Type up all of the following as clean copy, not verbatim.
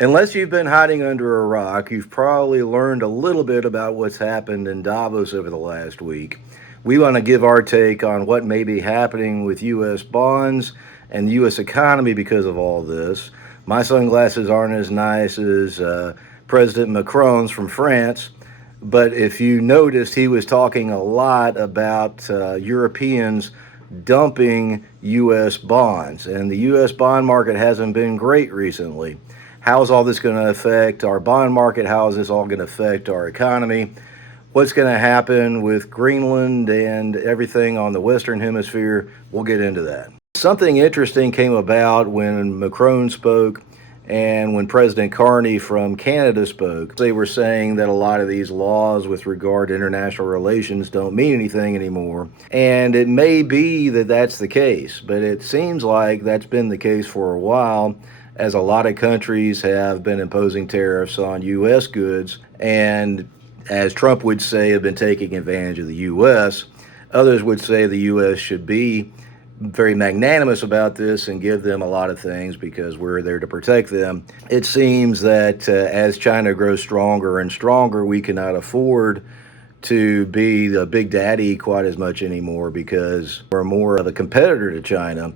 Unless you've been hiding under a rock, you've probably learned a little bit about what's happened in Davos over the last week. We want to give our take on what may be happening with U.S. bonds and the U.S. economy because of all this. My sunglasses aren't as nice as President Macron's from France, but if you noticed, he was talking a lot about Europeans dumping U.S. bonds, and the U.S. bond market hasn't been great recently. How is all this going to affect our bond market? How is this all going to affect our economy? What's going to happen with Greenland and everything on the Western Hemisphere? We'll get into that. Something interesting came about when Macron spoke and when President Carney from Canada spoke. They were saying that a lot of these laws with regard to international relations don't mean anything anymore. And it may be that that's the case, but it seems like that's been the case for a while, as a lot of countries have been imposing tariffs on U.S. goods, and as Trump would say, have been taking advantage of the U.S. Others would say the U.S. should be very magnanimous about this and give them a lot of things because we're there to protect them. It seems that as China grows stronger and stronger, we cannot afford to be the big daddy quite as much anymore because we're more of a competitor to China.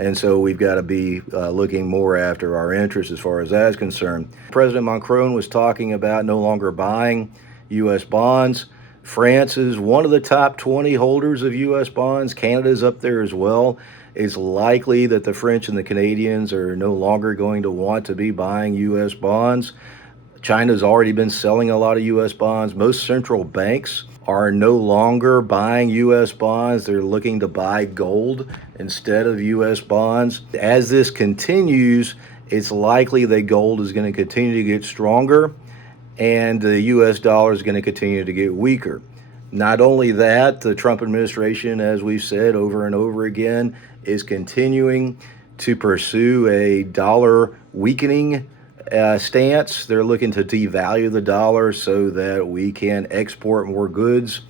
And so we've got to be looking more after our interests as far as that's concerned. President Macron was talking about no longer buying U.S. bonds. France is one of the top 20 holders of U.S. bonds. Canada's up there as well. It's likely that the French and the Canadians are no longer going to want to be buying U.S. bonds. China's already been selling a lot of U.S. bonds. Most central banks are no longer buying U.S. bonds. They're looking to buy gold instead of U.S. bonds. As this continues, it's likely that gold is going to continue to get stronger and the U.S. dollar is going to continue to get weaker. Not only that, the Trump administration, as we've said over and over again, is continuing to pursue a dollar weakening stance. They're looking to devalue the dollar so that we can export more goods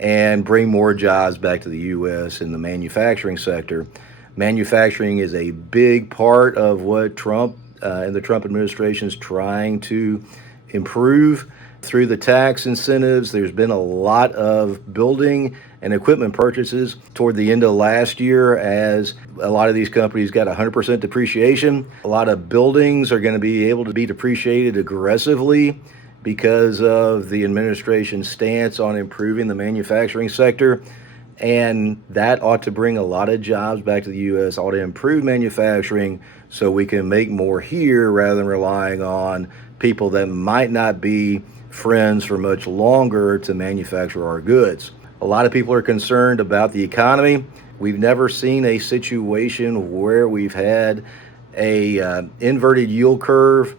and bring more jobs back to the U.S. in the manufacturing sector. Manufacturing is a big part of what Trump and the Trump administration is trying to improve through the tax incentives. There's been a lot of building and equipment purchases toward the end of last year as a lot of these companies got 100% depreciation. A lot of buildings are going to be able to be depreciated aggressively because of the administration's stance on improving the manufacturing sector. And that ought to bring a lot of jobs back to the U.S., ought to improve manufacturing so we can make more here rather than relying on people that might not be friends for much longer to manufacture our goods. A lot of people are concerned about the economy. We've never seen a situation where we've had a inverted yield curve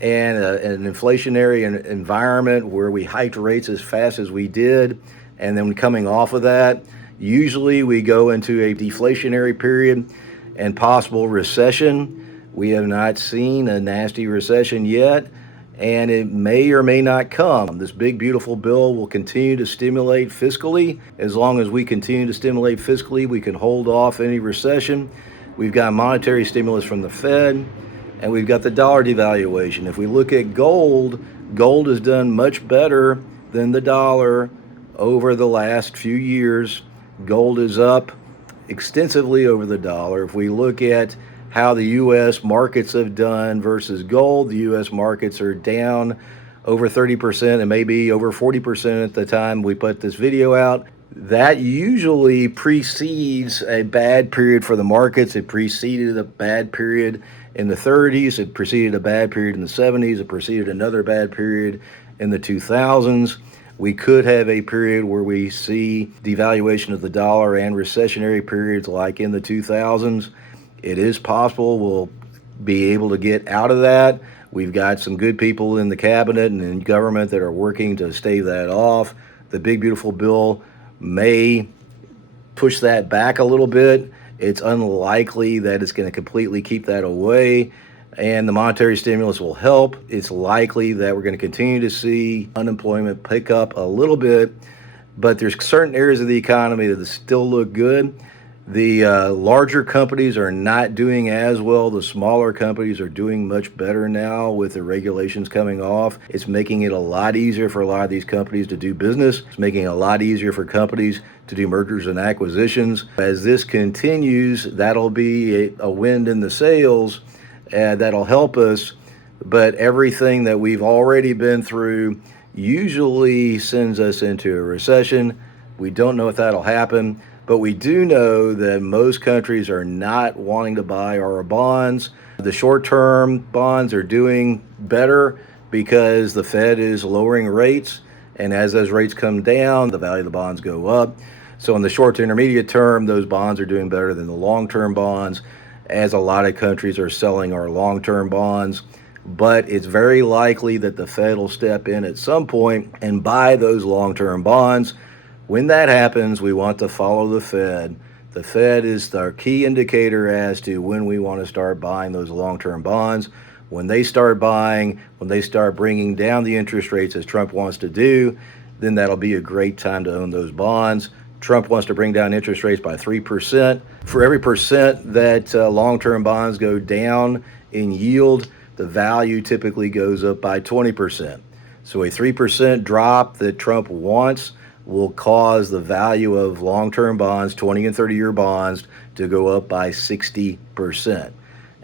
and an inflationary environment where we hiked rates as fast as we did. And then coming off of that, usually we go into a deflationary period and possible recession. We have not seen a nasty recession yet, and it may or may not come. This big, beautiful bill will continue to stimulate fiscally. As long as we continue to stimulate fiscally, we can hold off any recession. We've got monetary stimulus from the Fed, and we've got the dollar devaluation. If we look at gold, gold has done much better than the dollar over the last few years. Gold is up extensively over the dollar. If we look at how the U.S. markets have done versus gold, the U.S. markets are down over 30% and maybe over 40% at the time we put this video out. That usually precedes a bad period for the markets. It preceded a bad period in the 30s. It preceded a bad period in the 70s. It preceded another bad period in the 2000s. We could have a period where we see devaluation of the dollar and recessionary periods like in the 2000s. It is possible we'll be able to get out of that. We've got some good people in the cabinet and in government that are working to stave that off. The big, beautiful bill may push that back a little bit. It's unlikely that it's going to completely keep that away, and the monetary stimulus will help. It's likely that we're going to continue to see unemployment pick up a little bit, but there's certain areas of the economy that still look good. The larger companies are not doing as well. The smaller companies are doing much better now with the regulations coming off. It's making it a lot easier for a lot of these companies to do business. It's making it a lot easier for companies to do mergers and acquisitions. As this continues, that'll be a wind in the sails, that'll help us. But everything that we've already been through usually sends us into a recession. We don't know if that'll happen, but we do know that most countries are not wanting to buy our bonds. The short term bonds are doing better because the Fed is lowering rates. And as those rates come down, the value of the bonds go up. So in the short to intermediate term, those bonds are doing better than the long term bonds, as a lot of countries are selling our long term bonds. But it's very likely that the Fed will step in at some point and buy those long term bonds. When that happens, we want to follow the Fed. The Fed is our key indicator as to when we want to start buying those long-term bonds. When they start buying, when they start bringing down the interest rates as Trump wants to do, then that'll be a great time to own those bonds. Trump wants to bring down interest rates by 3%. For every percent that long-term bonds go down in yield, the value typically goes up by 20%. So a 3% drop that Trump wants will cause the value of long-term bonds, 20 and 30-year bonds, to go up by 60%.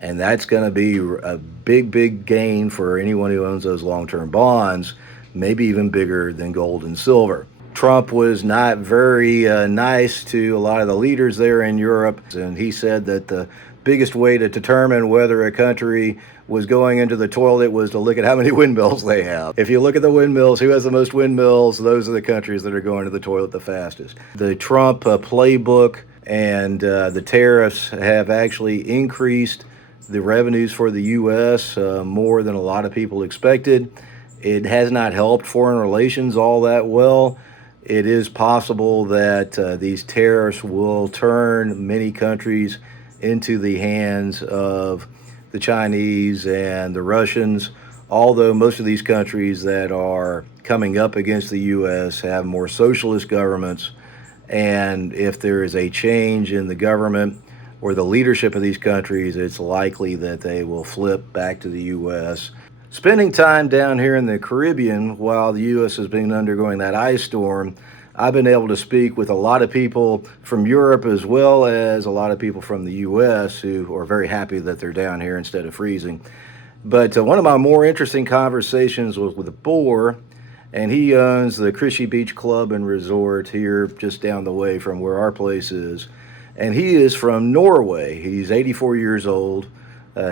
And that's going to be a big, big gain for anyone who owns those long-term bonds, maybe even bigger than gold and silver. Trump was not very nice to a lot of the leaders there in Europe, and he said that the biggest way to determine whether a country was going into the toilet was to look at how many windmills they have. If you look at the windmills, who has the most windmills, those are the countries that are going to the toilet the fastest. The Trump playbook and the tariffs have actually increased the revenues for the U.S. More than a lot of people expected. It has not helped foreign relations all that well. It is possible that these tariffs will turn many countries into the hands of the Chinese and the Russians, although most of these countries that are coming up against the U.S. have more socialist governments. And if there is a change in the government or the leadership of these countries, it's likely that they will flip back to the U.S. Spending time down here in the Caribbean while the U.S. has been undergoing that ice storm, I've been able to speak with a lot of people from Europe as well as a lot of people from the U.S. who are very happy that they're down here instead of freezing. But one of my more interesting conversations was with a Boer, and he owns the Krishy Beach Club and Resort here just down the way from where our place is. And he is from Norway. He's 84 years old.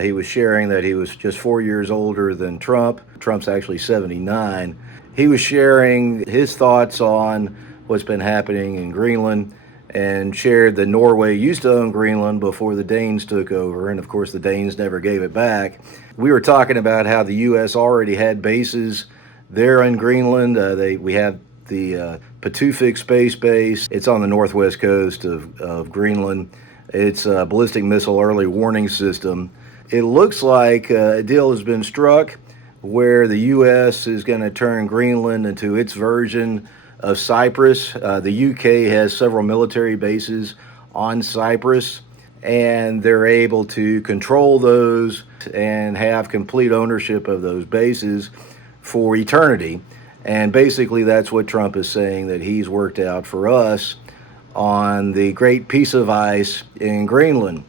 He was sharing that he was just 4 years older than Trump. Trump's actually 79. He was sharing his thoughts on what's been happening in Greenland and shared that Norway used to own Greenland before the Danes took over. And of course, the Danes never gave it back. We were talking about how the U.S. already had bases there in Greenland. We have the Patufik Space Base. It's on the northwest coast of Greenland. It's a ballistic missile early warning system. It looks like a deal has been struck where the U.S. is going to turn Greenland into its version of Cyprus. The U.K. has several military bases on Cyprus, and they're able to control those and have complete ownership of those bases for eternity. And basically, that's what Trump is saying that he's worked out for us on the great piece of ice in Greenland.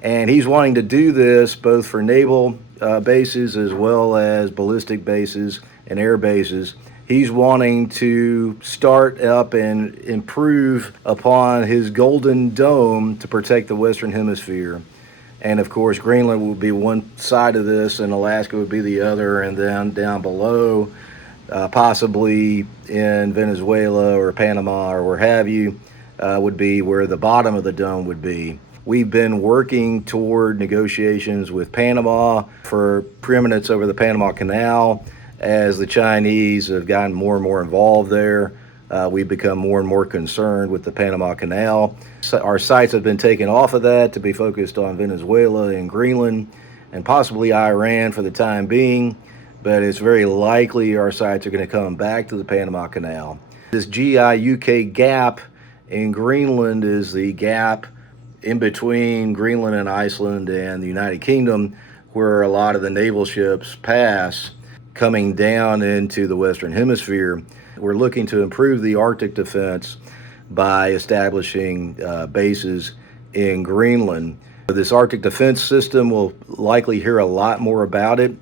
And he's wanting to do this both for naval bases as well as ballistic bases and air bases. He's wanting to start up and improve upon his Golden Dome to protect the Western Hemisphere. And of course, Greenland would be one side of this and Alaska would be the other, and then down below, possibly in Venezuela or Panama or where have you, would be where the bottom of the dome would be. We've been working toward negotiations with Panama for preeminence over the Panama Canal. As the Chinese have gotten more and more involved there, we've become more and more concerned with the Panama Canal. So our sights have been taken off of that to be focused on Venezuela and Greenland and possibly Iran for the time being, but it's very likely our sights are going to come back to the Panama Canal. This GI-UK gap in Greenland is the gap in between Greenland and Iceland and the United Kingdom, where a lot of the naval ships pass coming down into the Western Hemisphere. We're looking to improve the Arctic defense by establishing bases in Greenland. This Arctic defense system, will likely hear a lot more about it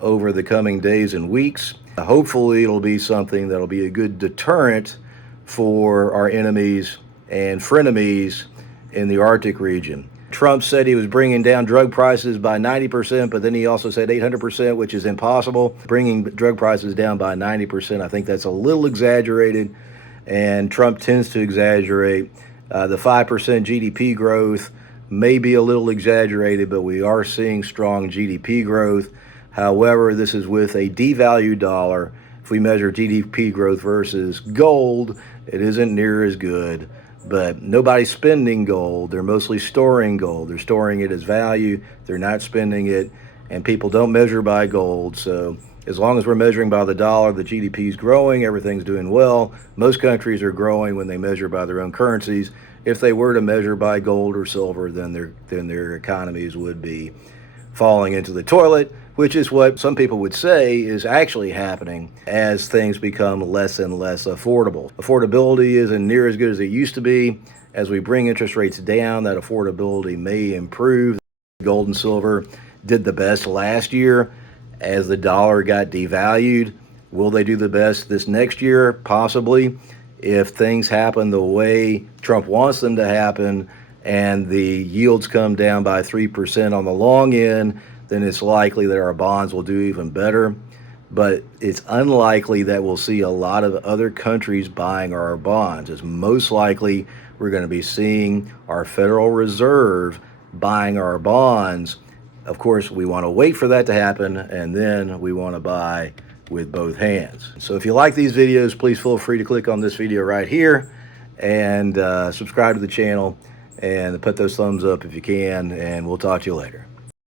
over the coming days and weeks. Hopefully it'll be something that'll be a good deterrent for our enemies and frenemies in the Arctic region. Trump said he was bringing down drug prices by 90%, but then he also said 800%, which is impossible. Bringing drug prices down by 90%, I think that's a little exaggerated, and Trump tends to exaggerate. The 5% GDP growth may be a little exaggerated, but we are seeing strong GDP growth. However, this is with a devalued dollar. If we measure GDP growth versus gold, it isn't near as good. But nobody's spending gold. They're mostly storing gold. They're storing it as value. They're not spending it. And people don't measure by gold. So as long as we're measuring by the dollar, the GDP is growing. Everything's doing well. Most countries are growing when they measure by their own currencies. If they were to measure by gold or silver, then their economies would be falling into the toilet, which is what some people would say is actually happening as things become less and less affordable. Affordability isn't near as good as it used to be. As we bring interest rates down, that affordability may improve. Gold and silver did the best last year as the dollar got devalued. Will they do the best this next year? Possibly. If things happen the way Trump wants them to happen and the yields come down by 3% on the long end, then it's likely that our bonds will do even better. But it's unlikely that we'll see a lot of other countries buying our bonds. It's most likely we're going to be seeing our Federal Reserve buying our bonds. Of course, we want to wait for that to happen, and then we want to buy with both hands. So if you like these videos, please feel free to click on this video right here and subscribe to the channel and put those thumbs up if you can, and we'll talk to you later.